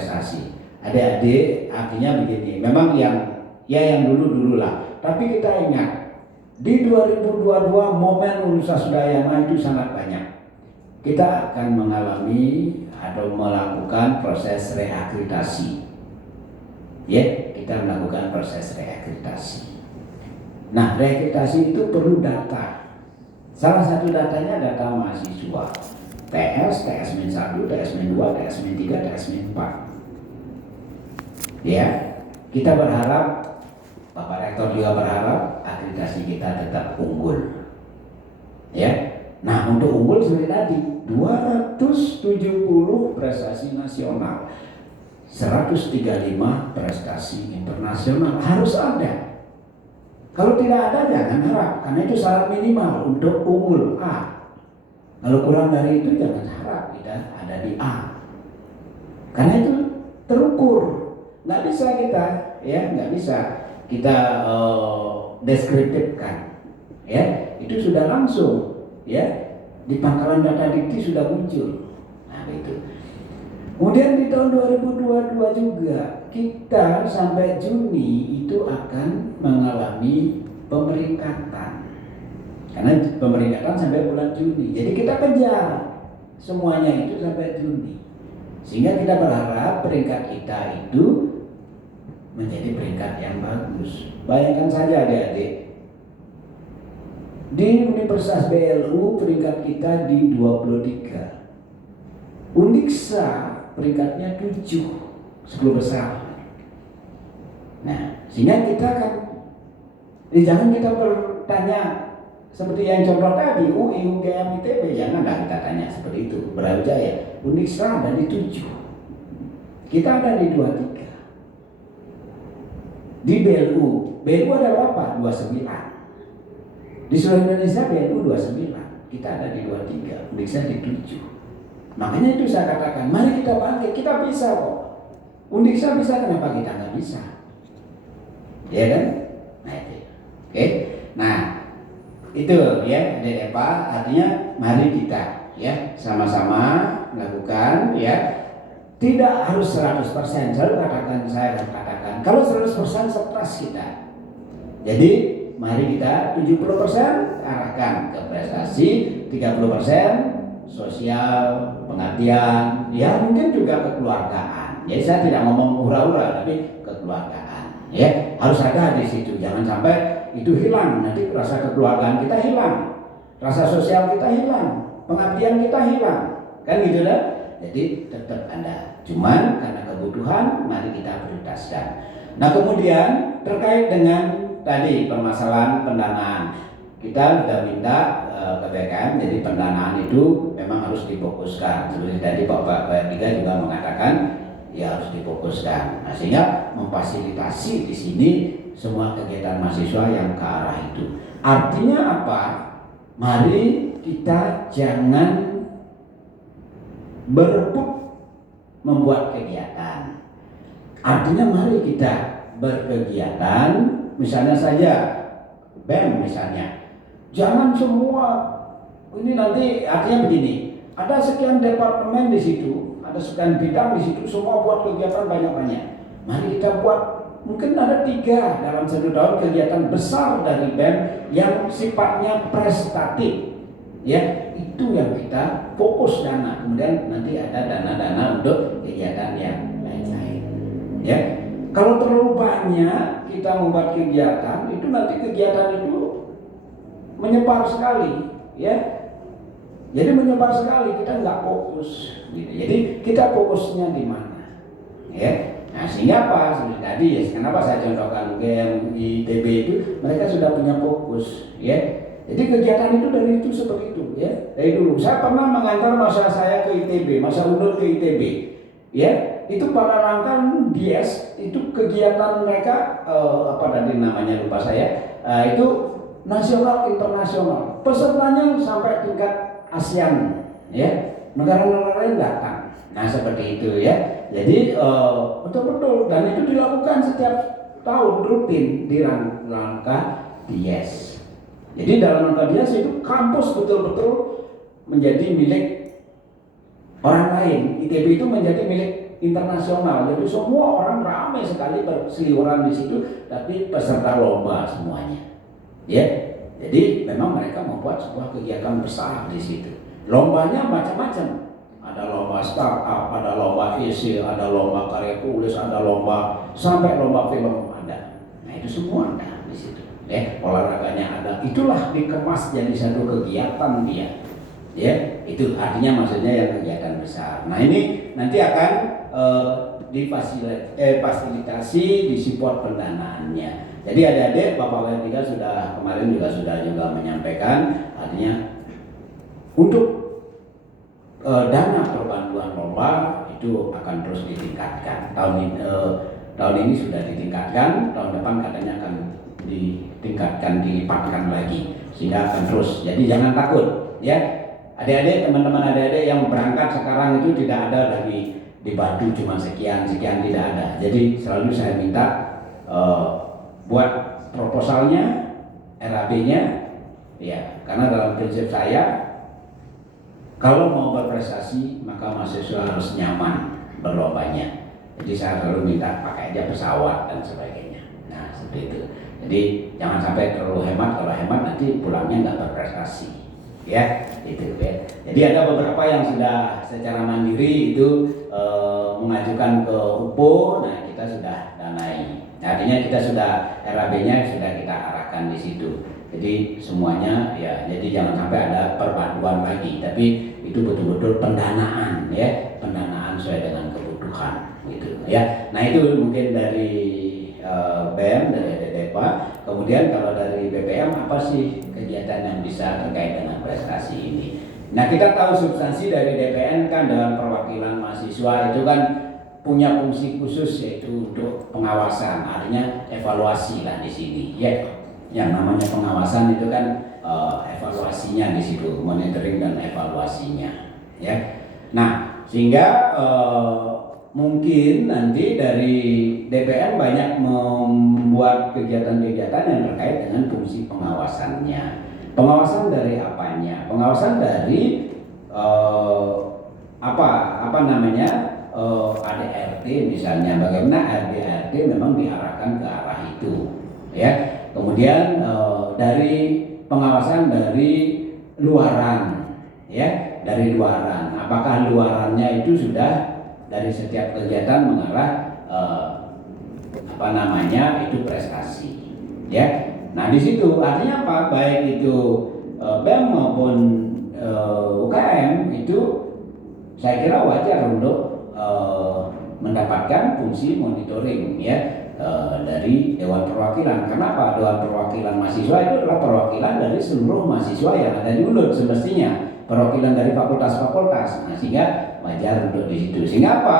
prestasi. Adik-adik artinya begini, memang yang dulu lah. Tapi kita ingat di 2022 momen Universitas Udayana itu sangat banyak. Kita akan mengalami atau melakukan proses reakreditasi. Ya, kita melakukan proses reakreditasi. Nah, reakreditasi itu perlu data. Salah satu datanya data mahasiswa. TS, TS-1, TS-2, TS-3, TS-4. Ya, kita berharap, Bapak Rektor juga berharap akreditasi kita tetap unggul. Ya. Nah, untuk unggul seperti tadi 270 prestasi nasional, 135 prestasi internasional harus ada. Kalau tidak ada jangan harap, karena itu syarat minimal untuk unggul A. Kalau kurang dari itu jangan harap kita ada di A. Karena itu terukur, nggak bisa kita deskriptifkan, ya itu sudah langsung. Ya, di pangkalan data dikti sudah muncul. Nah, itu. Kemudian di tahun 2022 juga kita sampai Juni itu akan mengalami pemeringkatan. Karena pemeringkatan sampai bulan Juni. Jadi kita kejar semuanya itu sampai Juni. Sehingga kita berharap peringkat kita itu menjadi peringkat yang bagus. Bayangkan saja adik-adik. Di Universitas BLU peringkat kita di 23. Undiksa peringkatnya 7, 10 besar. Nah, sehingga kita kan jangan kita bertanya seperti yang contoh tadi UI, UGM, ITB, janganlah kita tanya seperti itu. Brawijaya, Undiksa ada di 7. Kita ada di 23. Di BLU ada berapa? 29. Di seluruh Indonesia BLU 29, kita ada di 23, Undiksa di 7. Makanya itu saya katakan, mari kita bangkit, kita bisa kok. Undiksa bisa, kenapa kita nggak bisa? Ya kan? Nah itu, oke. Nah itu ya, Pak. Artinya mari kita ya sama-sama melakukan ya. Tidak harus 100%. Saya katakan, kalau 100% stres kita. Jadi mari kita 70% arahkan ke prestasi, 30% sosial, pengabdian, ya mungkin juga kekeluargaan. Jadi saya tidak ngomong hura-hura, tapi kekeluargaan. Ya harus ada di situ. Jangan sampai itu hilang. Nanti rasa kekeluargaan kita hilang, rasa sosial kita hilang, pengabdian kita hilang. Kan gitu dah. Jadi tetap ada. Cuman karena kebutuhan, mari kita prioritaskan. Nah kemudian terkait dengan tadi permasalahan pendanaan, kita sudah minta ke BKM, jadi pendanaan itu memang harus difokuskan. Seperti tadi Bapak Tiga juga mengatakan ya harus difokuskan. Nah, sehingga memfasilitasi di sini semua kegiatan mahasiswa yang ke arah itu. Artinya apa? Mari kita jangan berebut membuat kegiatan. Artinya mari kita berkegiatan. Misalnya saja BEM misalnya, jangan semua ini nanti artinya begini, ada sekian departemen di situ, ada sekian bidang di situ, semua buat kegiatan banyak-banyak. Mari kita buat mungkin ada 3 dalam 1 tahun kegiatan besar dari BEM yang sifatnya prestatif, ya itu yang kita fokus dana. Kemudian nanti ada dana-dana untuk kegiatan yang lain-lain, ya. Kalau terlalu banyak kita membuat kegiatan, itu nanti kegiatan itu menyebar sekali, ya. Jadi menyebar sekali, kita nggak fokus. Gitu. Jadi kita fokusnya di mana, ya. Nah sehingga apa? Seperti tadi ya, kenapa saya contohkan UGM, ITB itu mereka sudah punya fokus, ya. Jadi kegiatan itu dari itu seperti itu, ya. Dari dulu saya pernah mengantar masa saya ke ITB, masa undur ke ITB, ya. Itu pada rangkaian DIES itu kegiatan mereka apa tadi namanya lupa saya, itu nasional internasional, pesertanya sampai tingkat ASEAN, ya, negara-negara lain datang. Nah seperti itu ya. Jadi betul-betul, dan itu dilakukan setiap tahun rutin di rangka DIES. Jadi dalam rangka DIES itu kampus betul-betul menjadi milik orang lain. ITB itu menjadi milik internasional. Jadi semua orang ramai sekali berseliweran di situ, tapi peserta lomba semuanya. Ya, jadi memang mereka membuat sebuah kegiatan besar di situ. Lombanya macam-macam. Ada lomba startup, ada lomba isi, ada lomba karya tulis, ada lomba sampai lomba film ada. Nah itu semua ada di situ. Ya, olahraganya ada. Itulah dikemas jadi satu kegiatan dia. Ya, itu artinya maksudnya yang kegiatan besar. Nah ini nanti akan difasilitasi, disupport pendanaannya. Jadi adik-adik Bapak W3 sudah kemarin juga menyampaikan, artinya untuk dana perbantuan lomba itu akan terus ditingkatkan. Tahun ini sudah ditingkatkan, tahun depan katanya akan ditingkatkan, dilipatkan lagi, sehingga akan terus. Jadi jangan takut, ya. Adik-adik, teman-teman adik-adik yang berangkat sekarang itu tidak ada lagi dibantu cuma sekian tidak ada. Jadi selalu saya minta buat proposalnya, RAB-nya, ya, karena dalam prinsip saya kalau mau berprestasi maka mahasiswa harus nyaman berlombanya. Jadi saya selalu minta pakai aja pesawat dan sebagainya. Nah seperti itu. Jadi jangan sampai terlalu hemat. Kalau hemat nanti pulangnya nggak berprestasi. Ya, itu ya. Jadi ada beberapa yang sudah secara mandiri itu mengajukan ke UPO. Nah kita sudah danai. Artinya kita sudah RAB-nya sudah kita arahkan di situ. Jadi semuanya ya. Jadi jangan sampai ada perbantuan lagi. Tapi itu betul-betul pendanaan ya, pendanaan sesuai dengan kebutuhan gitu ya. Nah itu mungkin dari BEM, dari DEPA. Kemudian kalau dari BPM apa sih kegiatan yang bisa terkait dengan prestasi ini? Nah kita tahu substansi dari DPN kan Dewan Perwakilan Mahasiswa itu kan punya fungsi khusus yaitu untuk pengawasan, artinya evaluasi lah di sini ya. Yang namanya pengawasan itu kan evaluasinya di situ, monitoring dan evaluasinya ya. Nah sehingga mungkin nanti dari DPN banyak membuat kegiatan-kegiatan yang terkait dengan fungsi pengawasannya. Pengawasan dari apanya? Pengawasan dari ADRT misalnya, bagaimana ADRT memang diarahkan ke arah itu, ya. Kemudian dari pengawasan dari luaran, ya, dari luaran. Apakah luarannya itu sudah dari setiap kegiatan mengarah itu prestasi, ya. Nah di situ artinya apa? Baik itu BEM maupun UKM itu saya kira wajar untuk mendapatkan fungsi monitoring ya dari Dewan Perwakilan. Kenapa? Dewan Perwakilan Mahasiswa itu adalah perwakilan dari seluruh mahasiswa yang ada di UNUD semestinya. Perwakilan dari fakultas-fakultas, nah sehingga wajar untuk di situ. Sehingga apa?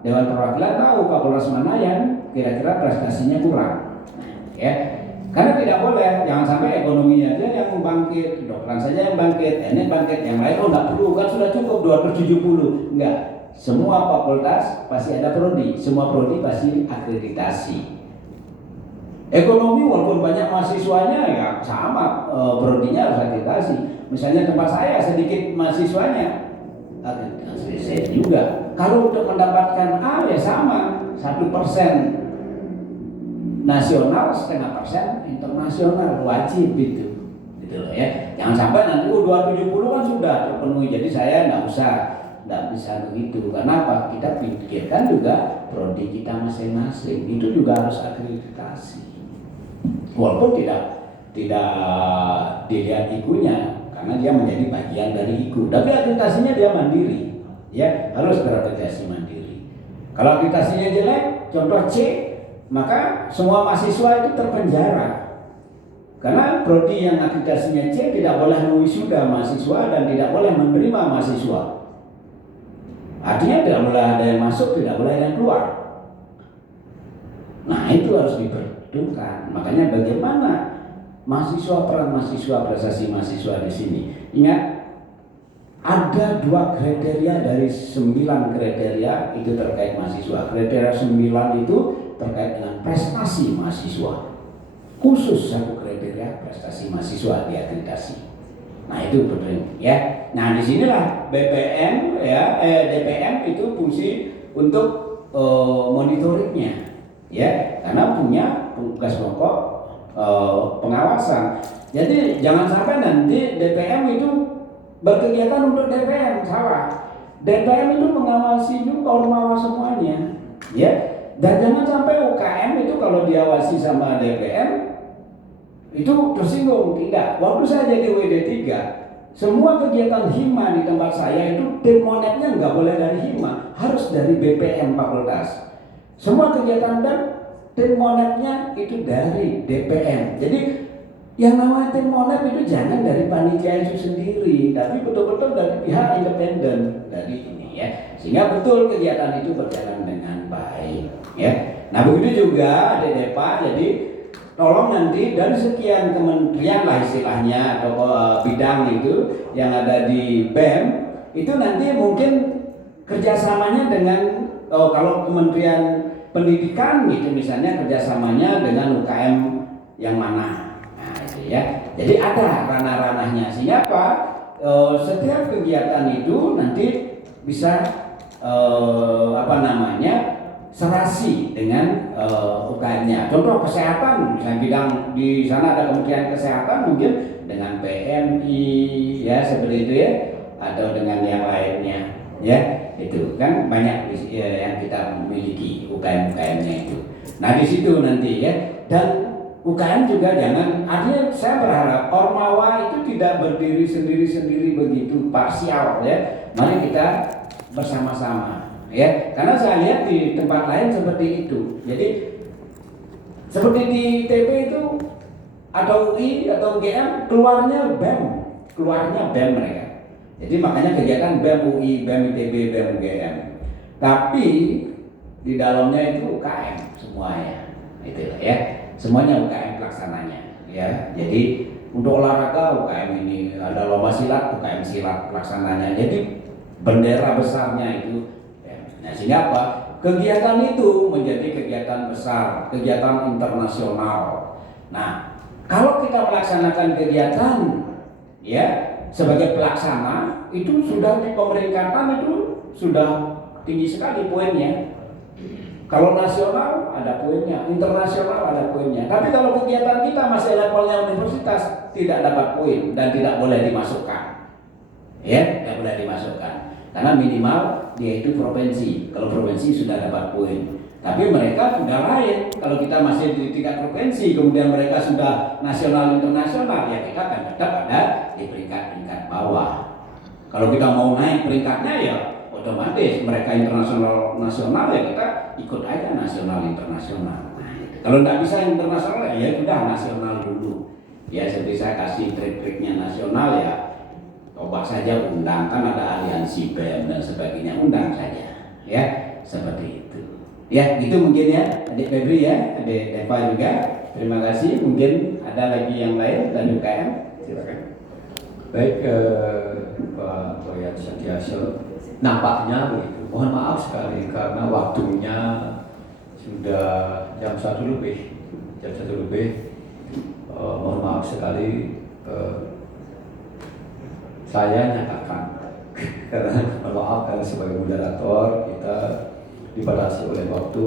Dewan Perwakilan tahu fakultas mana yang kira-kira prestasinya kurang, ya. Karena tidak boleh, jangan sampai ekonominya aja yang bangkit, kedokteran saja yang bangkit, ini bangkit, yang lain nggak perlu, kan sudah cukup 270, enggak. Semua fakultas pasti ada prodi, semua prodi pasti akreditasi. Ekonomi walaupun banyak mahasiswanya ya sama, prodinya harus akreditasi. Misalnya tempat saya sedikit mahasiswanya, saya juga. Kalau untuk mendapatkan A ya sama, 1% nasional, 0,5% internasional, wajib gitu loh ya. Jangan sampai nanti 270 kan sudah terpenuhi, jadi saya nggak bisa begitu. Karena apa? Kita pikirkan juga prodi kita masing-masing itu juga harus akreditasi. Walaupun tidak dilihat ikunya, karena dia menjadi bagian dari IKU. Tapi akreditasinya dia mandiri, ya harus berakreditasi mandiri. Kalau akreditasinya jelek, contoh C, maka semua mahasiswa itu terpenjara. Karena prodi yang akreditasinya C tidak boleh mewisuda mahasiswa dan tidak boleh menerima mahasiswa. Artinya tidak boleh ada yang masuk, tidak boleh ada yang keluar. Nah itu harus diperhitungkan. Makanya bagaimana mahasiswa, peran mahasiswa, prestasi mahasiswa di sini. Ingat, ada 2 kriteria dari 9 kriteria itu terkait mahasiswa. Kriteria 9 itu terkait dengan prestasi mahasiswa. Khusus 1 kriteria prestasi mahasiswa diakreditasi. Nah itu penting ya. Nah disinilah BPM ya, DPM itu fungsi untuk monitoringnya, ya, karena punya tugas pokok pengawasan. Jadi jangan sampai nanti DPM itu berkegiatan untuk DPM, salah. DPM itu mengawasi juga ormawa semuanya, ya. Dan jangan sampai UKM itu kalau diawasi sama DPM itu tersinggung, tidak. Waktu saya jadi WD3, semua kegiatan hima di tempat saya itu tim monetnya nggak boleh dari hima, harus dari BPM fakultas. Semua kegiatan dan tim monetnya itu dari DPM. Jadi yang namanya tim monet itu jangan dari panitia itu sendiri, tapi betul-betul dari pihak independen dari ini, ya. Sehingga betul kegiatan itu berjalan dengan baik, ya. Nah begitu juga DEPA, jadi tolong nanti dari sekian kementerian lah istilahnya atau bidang itu yang ada di BEM itu nanti mungkin kerjasamanya dengan kalau Kementerian Pendidikan gitu misalnya kerjasamanya dengan UKM yang mana, nah itu ya. Jadi ada ranah-ranahnya sehingga apa? Setiap kegiatan itu nanti bisa serasi dengan UKM-nya. Contoh kesehatan, misalnya bidang di sana ada Kementerian Kesehatan mungkin dengan PMI, ya seperti itu ya, atau dengan yang lainnya, ya itu kan banyak yang kita miliki UKM-UKM-nya itu. Nah di situ nanti ya, dan UKM juga jangan, artinya saya berharap ormawa itu tidak berdiri sendiri-sendiri begitu parsial ya. Mari kita bersama-sama. Ya, karena saya lihat di tempat lain seperti itu. Jadi seperti di TP itu atau UI atau UGM keluarnya BEM mereka. Jadi makanya kegiatan BEM UI, BEM ITB, BEM UGM. Tapi di dalamnya itu UKM semuanya. Itu ya. Semuanya UKM pelaksananya, ya. Jadi untuk olahraga UKM ini, ada lomba silat UKM silat pelaksananya. Jadi bendera besarnya itu. Nah, sehingga apa? Kegiatan itu menjadi kegiatan besar, kegiatan internasional. Nah, kalau kita melaksanakan kegiatan ya sebagai pelaksana itu sudah di pemeringkatan itu sudah tinggi sekali poinnya. Kalau nasional ada poinnya, internasional ada poinnya. Tapi kalau kegiatan kita masih levelnya universitas tidak dapat poin dan tidak boleh dimasukkan. Ya, tidak boleh dimasukkan. Karena minimal dia itu provinsi. Kalau provinsi sudah dapat poin. Tapi mereka sudah lain. Kalau kita masih di tingkat provinsi, kemudian mereka sudah nasional internasional, ya kita akan tetap ada di peringkat bawah. Kalau kita mau naik peringkatnya ya otomatis mereka internasional nasional ya kita ikut aja nasional internasional. Nah, kalau tidak bisa internasional ya sudah nasional dulu. Ya seperti saya kasih trik-triknya nasional ya. Coba saja undang, kan ada aliansi BEM dan sebagainya, undang saja ya seperti itu ya. Gitu mungkin ya Adik Febri ya, Adik Eva juga, terima kasih. Mungkin ada lagi yang lain dan UKM, silakan. Baik, Pak Boyan Setiaso, nampaknya begitu. Mohon maaf sekali karena waktunya sudah jam 1 lebih. Mohon maaf sekali. Saya nyatakan karena maaf karena sebagai moderator kita dibatasi oleh waktu.